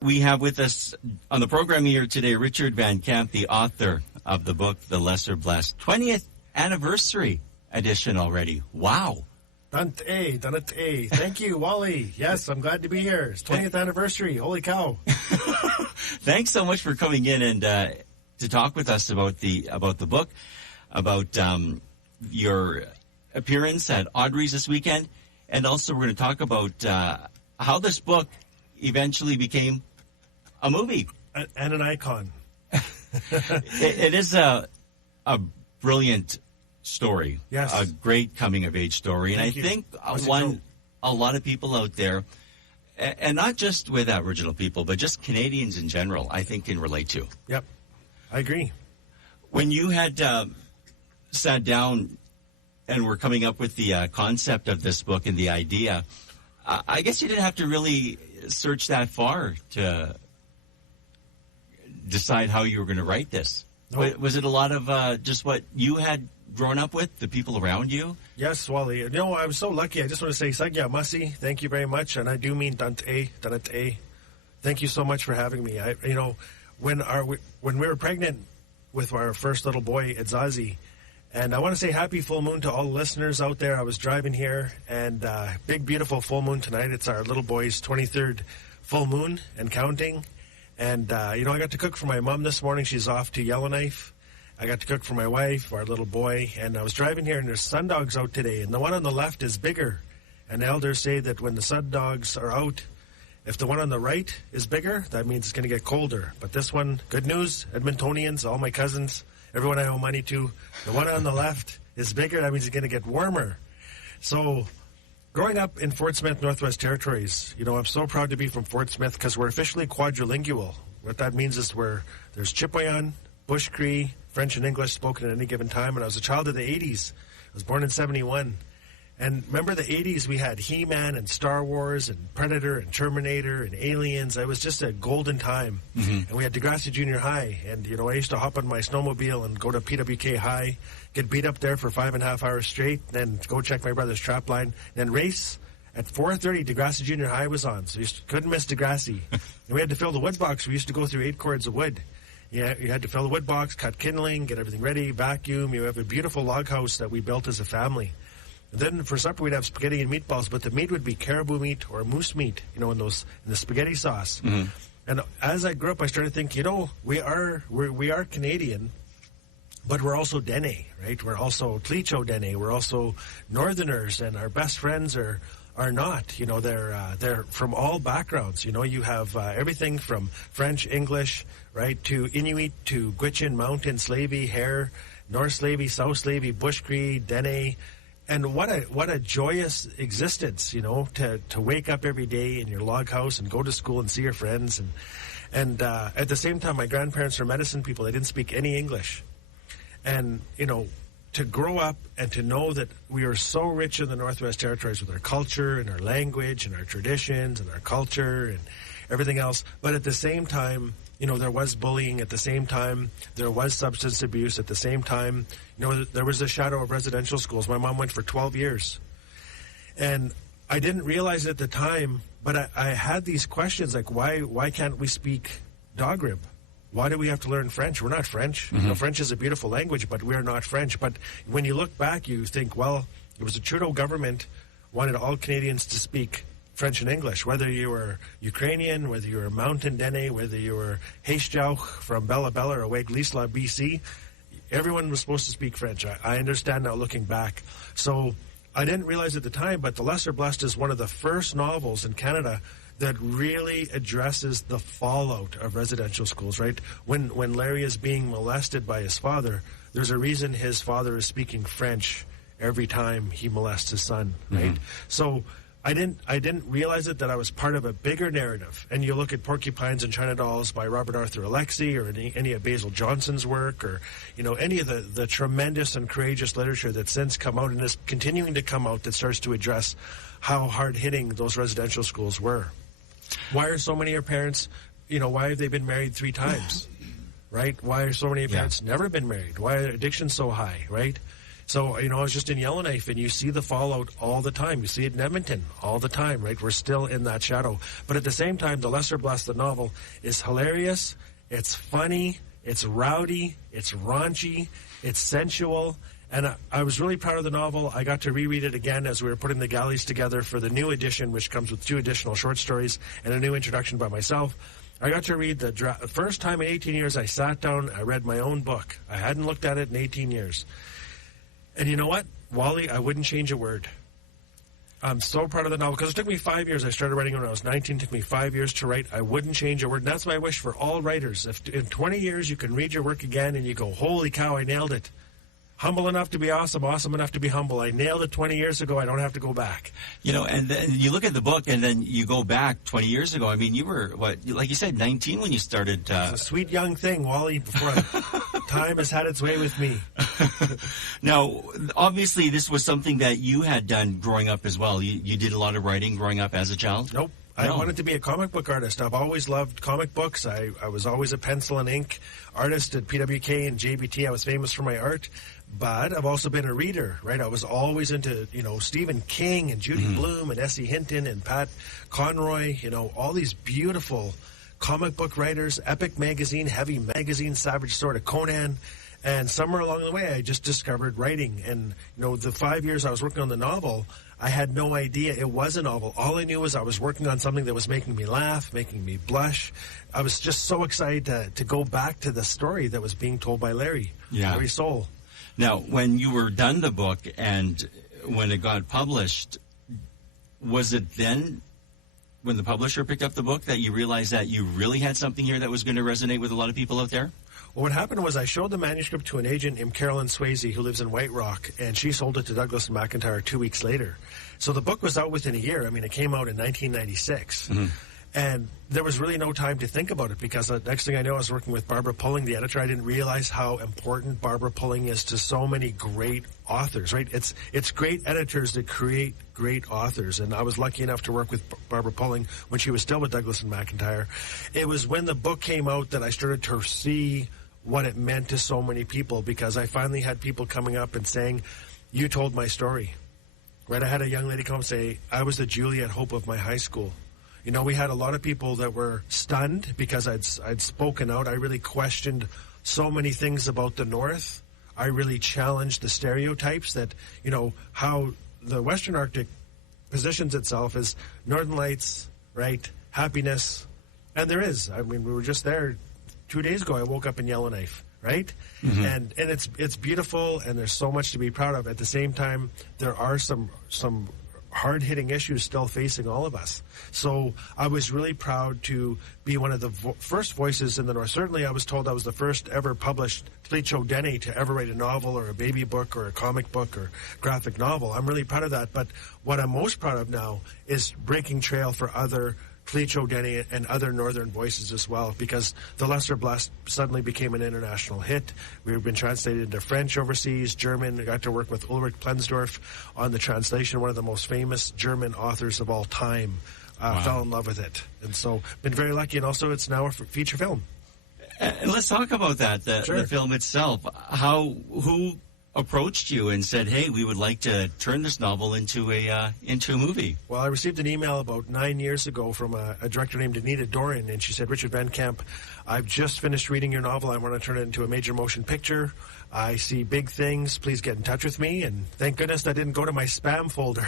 We have with us on the program here today Richard Van Camp, the author of the book, The Lesser Blessed. 20th anniversary edition already. Wow. Dante. Thank you, Wally. Yes, I'm glad to be here. It's 20th anniversary. Holy cow. Thanks so much for coming in and to talk with us about the book, about your appearance at Audrey's this weekend, and also we're going to talk about how this book eventually became a movie. And an icon. It is a brilliant story. Yes. A great coming-of-age story. And I think a lot of people out there, and not just with Aboriginal people, but just Canadians in general, I think can relate to. Yep. I agree. When you had sat down and were coming up with the concept of this book and the idea, I guess you didn't have to really search that far to decide how you were going to write this. No. Was it a lot of just what you had grown up with, the people around you? Yes, Wally. You know, I was so lucky. I just want to say, Sagya Masi, thank you very much. And I do mean Dante. Thank you so much for having me. When we were pregnant with our first little boy, Idzazi, and I want to say happy full moon to all the listeners out there. I was driving here, and big, beautiful full moon tonight. It's our little boy's 23rd full moon and counting. And, I got to cook for my mom this morning. She's off to Yellowknife. I got to cook for my wife, our little boy. And I was driving here, and there's sundogs out today. And the one on the left is bigger. And the elders say that when the sundogs are out, if the one on the right is bigger, that means it's going to get colder. But this one, good news, Edmontonians, all my cousins, everyone I owe money to, the one on the left is bigger. That means it's going to get warmer. So growing up in Fort Smith, Northwest Territories, I'm so proud to be from Fort Smith because we're officially quadrilingual. What that means is there's Chipewyan, Bush Cree, French and English spoken at any given time. And I was a child of the 80s. I was born in 71. And remember the 80s, we had He-Man and Star Wars and Predator and Terminator and Aliens. It was just a golden time. Mm-hmm. And we had Degrassi Junior High. And, I used to hop on my snowmobile and go to PWK High, get beat up there for 5.5 hours straight, then go check my brother's trap line, then race. At 4:30, Degrassi Junior High was on, so you couldn't miss Degrassi. And we had to fill the wood box. We used to go through 8 cords of wood. Yeah, you had to fill the wood box, cut kindling, get everything ready, vacuum. You have a beautiful log house that we built as a family. And then for supper, we'd have spaghetti and meatballs, but the meat would be caribou meat or moose meat, in the spaghetti sauce. Mm-hmm. And as I grew up, I started thinking, we are Canadian, but we're also Dene, right? We're also Tlicho Dene. We're also Northerners, and our best friends are not. They're from all backgrounds. You have everything from French, English, right, to Inuit, to Gwich'in, Mountain, Slavey, Hare, North Slavey, South Slavey, Bush Cree, Dene. And what a joyous existence, to wake up every day in your log house and go to school and see your friends. And at the same time, my grandparents were medicine people. They didn't speak any English. And, to grow up and to know that we are so rich in the Northwest Territories with our culture and our language and our traditions and our culture and everything else. But at the same time, there was bullying. At the same time, there was substance abuse. At the same time, there was a shadow of residential schools. My mom went for 12 years. And I didn't realize at the time, but I had these questions like, why can't we speak Dogrib? Why do we have to learn French? We're not French. Mm-hmm. French is a beautiful language, but we are not French. But when you look back, you think, well, it was the Trudeau government wanted all Canadians to speak French and English, whether you were Ukrainian, whether you were Mountain Dene, whether you were Heishjauch from Bella Bella or Weglisla, BC. Everyone was supposed to speak French. I understand now looking back. So I didn't realize at the time, but The Lesser Blessed is one of the first novels in Canada that really addresses the fallout of residential schools, right? When Larry is being molested by his father, there's a reason his father is speaking French every time he molests his son, right? Mm-hmm. So I didn't realize that I was part of a bigger narrative. And you look at Porcupines and China Dolls by Robert Arthur Alexie, or any of Basil Johnson's work, or any of the tremendous and courageous literature that's since come out and is continuing to come out that starts to address how hard-hitting those residential schools were. Why are so many of your parents, why have they been married 3 times, right? Why are so many of your parents never been married? Why are addictions so high, right? So, I was just in Yellowknife, and you see the fallout all the time. You see it in Edmonton all the time, right? We're still in that shadow. But at the same time, The Lesser Blessed, the novel, is hilarious. It's funny. It's rowdy. It's raunchy. It's sensual. And I was really proud of the novel. I got to reread it again as we were putting the galleys together for the new edition, which comes with 2 additional short stories and a new introduction by myself. I got to read the first time in 18 years I sat down, I read my own book. I hadn't looked at it in 18 years. And you know what, Wally, I wouldn't change a word. I'm so proud of the novel because it took me 5 years. I started writing when I was 19. It took me 5 years to write. I wouldn't change a word. And that's my wish for all writers. If in 20 years you can read your work again and you go, holy cow, I nailed it. Humble enough to be awesome, awesome enough to be humble. I nailed it 20 years ago. I don't have to go back. And then you look at the book, and then you go back 20 years ago. I mean, you were, like you said, 19 when you started. It's a sweet young thing, Wally, before time has had its way with me. Now, obviously, this was something that you had done growing up as well. You did a lot of writing growing up as a child? Nope. I wanted to be a comic book artist. I've always loved comic books. I was always a pencil and ink artist at PWK and JBT. I was famous for my art. But I've also been a reader, right? I was always into, Stephen King and Judy Blume and S.E. Hinton and Pat Conroy, all these beautiful comic book writers, Epic Magazine, Heavy Magazine, Savage Sword of Conan. And somewhere along the way, I just discovered writing. And, the 5 years I was working on the novel, I had no idea it was a novel. All I knew was I was working on something that was making me laugh, making me blush. I was just so excited to go back to the story that was being told by Larry Soule. Now, when you were done the book and when it got published, was it then when the publisher picked up the book that you realized that you really had something here that was going to resonate with a lot of people out there? Well, what happened was I showed the manuscript to an agent named Carolyn Swayze, who lives in White Rock, and she sold it to Douglas and McIntyre 2 weeks later. So the book was out within a year. I mean, it came out in 1996. And there was really no time to think about it because the next thing I know, I was working with Barbara Pulling, the editor. I didn't realize how important Barbara Pulling is to so many great authors, right? It's great editors that create great authors. And I was lucky enough to work with Barbara Pulling when she was still with Douglas and McIntyre. It was when the book came out that I started to see what it meant to so many people because I finally had people coming up and saying, you told my story, right? I had a young lady come and say, I was the Juliet Hope of my high school. We had a lot of people that were stunned because I'd spoken out. I really questioned so many things about the North. I really challenged the stereotypes that, how the Western Arctic positions itself as Northern Lights, right, happiness. And there is. I mean, we were just there 2 days ago. I woke up in Yellowknife, right? And it's beautiful, and there's so much to be proud of. At the same time, there are some hard-hitting issues still facing all of us. So I was really proud to be one of the first voices in the North. Certainly I was told I was the first ever published Tlicho Dene to ever write a novel or a baby book or a comic book or graphic novel. I'm really proud of that. But what I'm most proud of now is breaking trail for other Tlicho Dene and other northern voices as well, because The Lesser Blessed suddenly became an international hit. We've been translated into French overseas, German. I got to work with Ulrich Plenzdorf on the translation, one of the most famous German authors of all time. Fell in love with it. And so been very lucky. And also it's now a feature film. And let's talk about that, the film itself. Who approached you and said, hey, we would like to turn this novel into a movie? Well, I received an email about 9 years ago from a director named Anita Doran, and she said, Richard Van Camp, I've just finished reading your novel. I want to turn it into a major motion picture. I see big things. Please get in touch with me. And thank goodness that didn't go to my spam folder.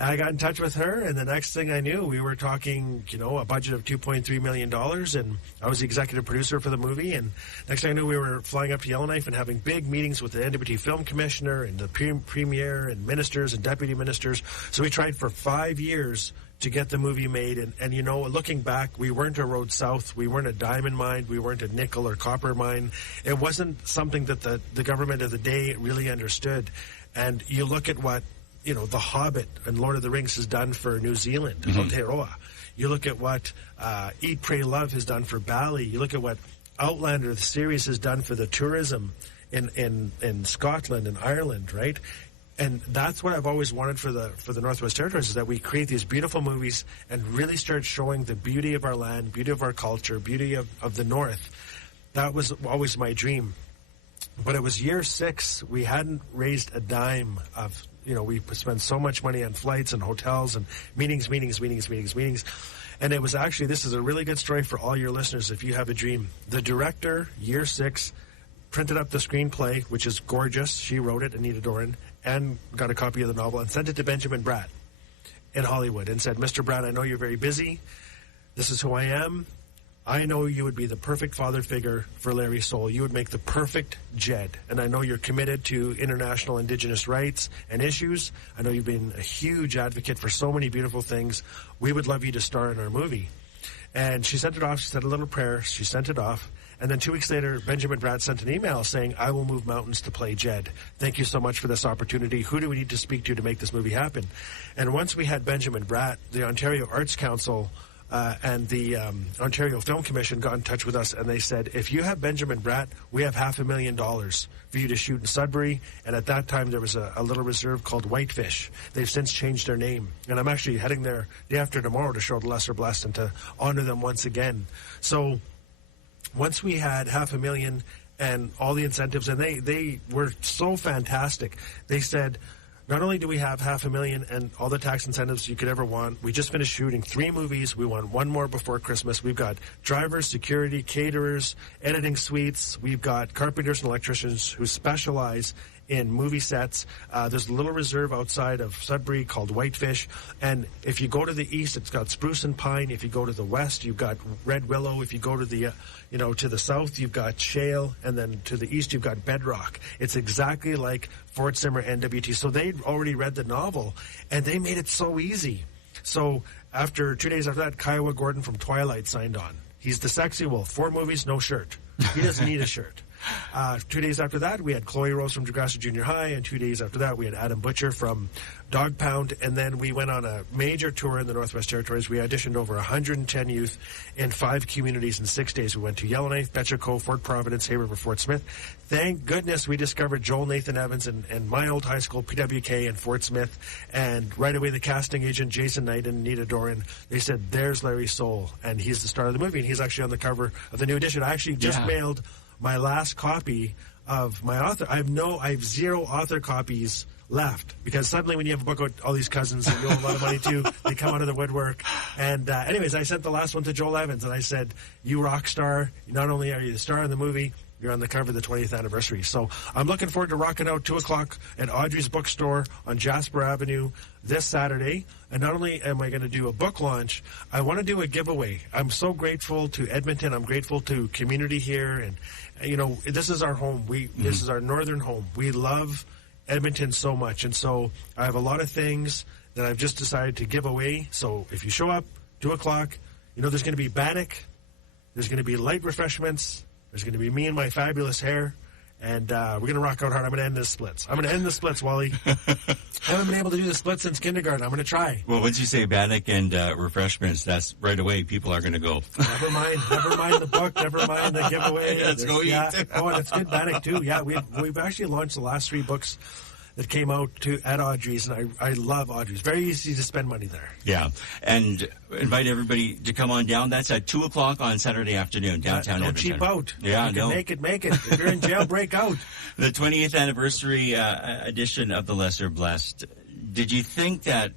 I got in touch with her, and the next thing I knew, we were talking, a budget of $2.3 million, and I was the executive producer for the movie. And next thing I knew, we were flying up to Yellowknife and having big meetings with the NWT Film Commissioner and the Premier and ministers and deputy ministers. So we tried for 5 years to get the movie made. And looking back, we weren't a Road South. We weren't a diamond mine. We weren't a nickel or copper mine. It wasn't something that the government of the day really understood. And you look at what, The Hobbit and Lord of the Rings has done for New Zealand, Aotearoa. You look at what Eat, Pray, Love has done for Bali. You look at what Outlander, the series, has done for the tourism in Scotland and Ireland, right? And that's what I've always wanted for the Northwest Territories, is that we create these beautiful movies and really start showing the beauty of our land, beauty of our culture, beauty of the North. That was always my dream. But it was year 6. We hadn't raised a dime of, we spent so much money on flights and hotels and meetings. And it was actually, this is a really good story for all your listeners if you have a dream. The director, year 6, printed up the screenplay, which is gorgeous. She wrote it, Anita Doran, and got a copy of the novel and sent it to Benjamin Bratt in Hollywood and said, Mr. Bratt, I know you're very busy. This is who I am. I know you would be the perfect father figure for Larry Soul. You would make the perfect Jed. And I know you're committed to international Indigenous rights and issues. I know you've been a huge advocate for so many beautiful things. We would love you to star in our movie. And she sent it off. She said a little prayer. She sent it off. And then 2 weeks later, Benjamin Bratt sent an email saying, I will move mountains to play Jed. Thank you so much for this opportunity. Who do we need to speak to make this movie happen? And once we had Benjamin Bratt, the Ontario Arts Council and the Ontario Film Commission got in touch with us, and they said, if you have Benjamin Bratt, we have $500,000 for you to shoot in Sudbury. And at that time, there was a little reserve called Whitefish. They've since changed their name. And I'm actually heading there day after tomorrow to show The Lesser Blessed and to honor them once again. So once we had $500,000 and all the incentives, and they were so fantastic, they said, not only do we have $500,000 and all the tax incentives you could ever want, we just finished shooting 3 movies. We want 1 more before Christmas. We've got drivers, security, caterers, editing suites. We've got carpenters and electricians who specialize in movie sets. There's a little reserve outside of Sudbury called Whitefish. And if you go to the east, it's got spruce and pine. If you go to the west, you've got red willow. If you go to the, to the south, you've got shale. And then to the east, you've got bedrock. It's exactly like Fort Simmer NWT. So they'd already read the novel, and they made it so easy. So after 2 days after that, Kiowa Gordon from Twilight signed on. He's the sexy wolf. 4 movies, no shirt. He doesn't need a shirt. 2 days after that, we had Chloe Rose from Degrassi Junior High, and 2 days after that, we had Adam Butcher from Dog Pound, and then we went on a major tour in the Northwest Territories. We auditioned over 110 youth in 5 communities in 6 days. We went to Yellowknife, Betcha Cove, Fort Providence, Hay River, Fort Smith. Thank goodness we discovered Joel Nathan Evans and my old high school, PWK, in Fort Smith, and right away the casting agent, Jason Knight and Anita Doran, they said, there's Larry Soul, and he's the star of the movie, and he's actually on the cover of the new edition. I actually just mailed my last copy of my author. I have 0 author copies left, because suddenly when you have a book with all these cousins that you owe a lot of money to, they come out of the woodwork. And anyways, I sent the last one to Joel Evans, and I said, you rock star. Not only are you the star in the movie, you're on the cover of the 20th anniversary. So I'm looking forward to rocking out 2 o'clock at Audrey's Bookstore on Jasper Avenue this Saturday. And not only am I going to do a book launch, I want to do a giveaway. I'm so grateful to Edmonton. I'm grateful to community here. And, this is our home. This is our northern home. We love Edmonton so much. And so I have a lot of things that I've just decided to give away. So if you show up, 2 o'clock, there's going to be bannock. There's going to be light refreshments. There's going to be me and my fabulous hair, and we're going to rock out hard. I'm going to end the splits. Wally. I haven't been able to do the splits since kindergarten. I'm going to try. Well, once you say bannock and refreshments, that's right away. People are going to go. Never mind the book. Never mind the giveaway. Let's go eat. Oh, and it's good bannock too. Yeah, we've actually launched the last 3 books that came out at Audrey's, and I love Audrey's. Very easy to spend money there. Yeah, and invite everybody to come on down. That's at 2 o'clock on Saturday afternoon, downtown Don't Edmonton. cheap out. Yeah, you can make it. If you're in jail, break out. The 20th anniversary edition of The Lesser Blessed. Did you think that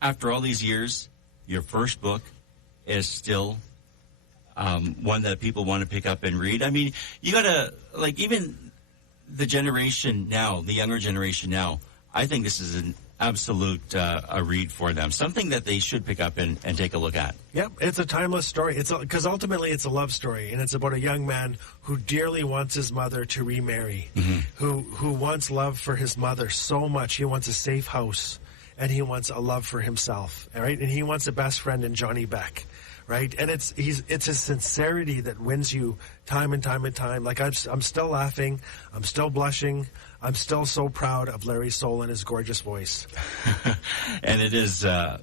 after all these years, your first book is still one that people want to pick up and read? I mean, you got to, even the generation now, the younger generation now, I think this is an absolute a read for them. Something that they should pick up and take a look at. Yep, it's a timeless story. Because ultimately it's a love story, and it's about a young man who dearly wants his mother to remarry, who wants love for his mother so much. He wants a safe house, and he wants a love for himself, all right? And he wants a best friend in Johnny Beck. Right, and it's his sincerity that wins you time and time and time. Like I'm still laughing, I'm still blushing, I'm still so proud of Larry Soul and his gorgeous voice. And it is a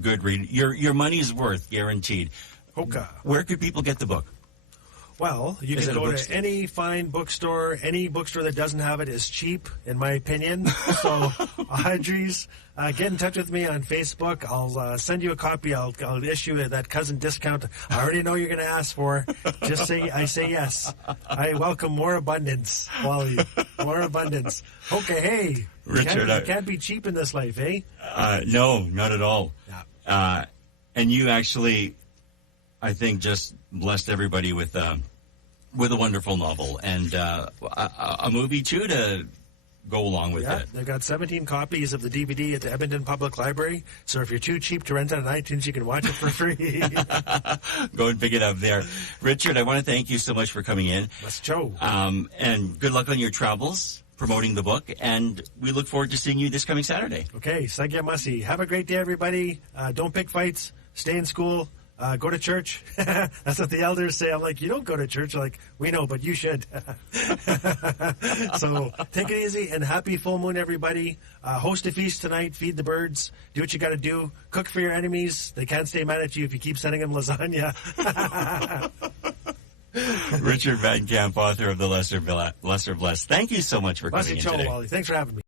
good read. Your money's worth, guaranteed. Hoka. Where could people get the book? Well, you Is can it a go to bookstore? any fine bookstore. Any bookstore that doesn't have it is cheap, in my opinion. So, Audrey's, get in touch with me on Facebook. I'll send you a copy. I'll issue that cousin discount. I already know you're going to ask for. Just say I say yes. I welcome more abundance, Wally. More abundance. Okay, hey, Richard, you can't be cheap in this life, eh? No, not at all. Yeah. And you actually, I think, just blessed everybody with a wonderful novel and a movie too to go along with it. They've got 17 copies of the DVD at the Edmonton Public Library. So if you're too cheap to rent it on iTunes, you can watch it for free. Go and pick it up there. Richard, I want to thank you so much for coming in. Let's go. And good luck on your travels promoting the book. And we look forward to seeing you this coming Saturday. Okay, Sagya Masi. Have a great day, everybody. Don't pick fights. Stay in school. Go to church. That's what the elders say. I'm like, you don't go to church. They're like, we know, but you should. So take it easy and happy full moon, everybody. Host a feast tonight. Feed the birds. Do what you got to do. Cook for your enemies. They can't stay mad at you if you keep sending them lasagna. Richard Van Camp, author of The Lesser Blessed. Thank you so much for coming in Chow, today. Wally. Thanks for having me.